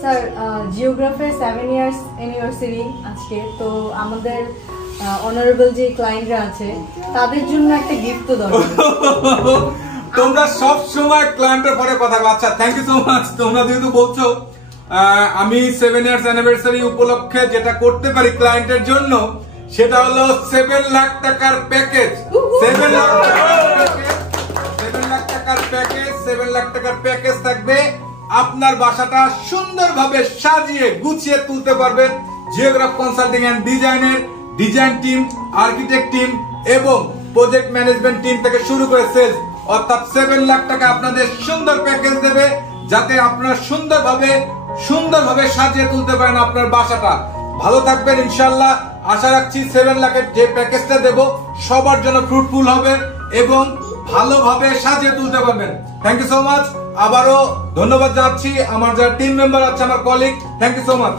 Sir জিওগ্রাফের 7 years anniversary আজকে, তো আমাদের অনারেবল যে ক্লায়েন্টরা আছে তাদের জন্য একটা গিফট দরকার। তোমরা সব সময় ক্লায়েন্টের পরে কথা বলো। আচ্ছা, থ্যাংক ইউ সো মাচ। তোমরা যেহেতু বলছো, আমি 7 ইয়ার্স অ্যানিভার্সারি উপলক্ষে যেটা করতে পারি ক্লায়েন্টের জন্য সেটা হলো 7 লাখ টাকার প্যাকেজ। 7 লাখ টাকার প্যাকেজ, 7 লাখ টাকার প্যাকেজ থাকবে। আপনার বাসাটা সুন্দরভাবে সাজিয়ে গুছিয়ে তুলতে পারবেন জিওগ্রাফ কনসাল্টিং এন্ড ডিজাইনের ডিজাইন টিম, আর্কিটেক্ট টিম এবং প্রজেক্ট ম্যানেজমেন্ট টিম থেকে শুরু করে সেলস, অর্থাৎ 7 লাখ টাকা আপনাদের সুন্দর প্যাকেজ দেবে যাতে আপনারা সুন্দরভাবে সাজিয়ে তুলতে পারেন আপনার বাসাটা। ভালো থাকবেন ইনশাআল্লাহ। আশা রাখছি 7 লাখের যে প্যাকেজটা দেব সবার জন্য ফ্রুটফুল হবে এবং ভালোভাবে সাজিয়ে তুলতে পারবেন। Thank you so much. আবারও ধন্যবাদ জানাচ্ছি আমার যারা টিম মেম্বার আছে, আমার colleague. Thank you so much.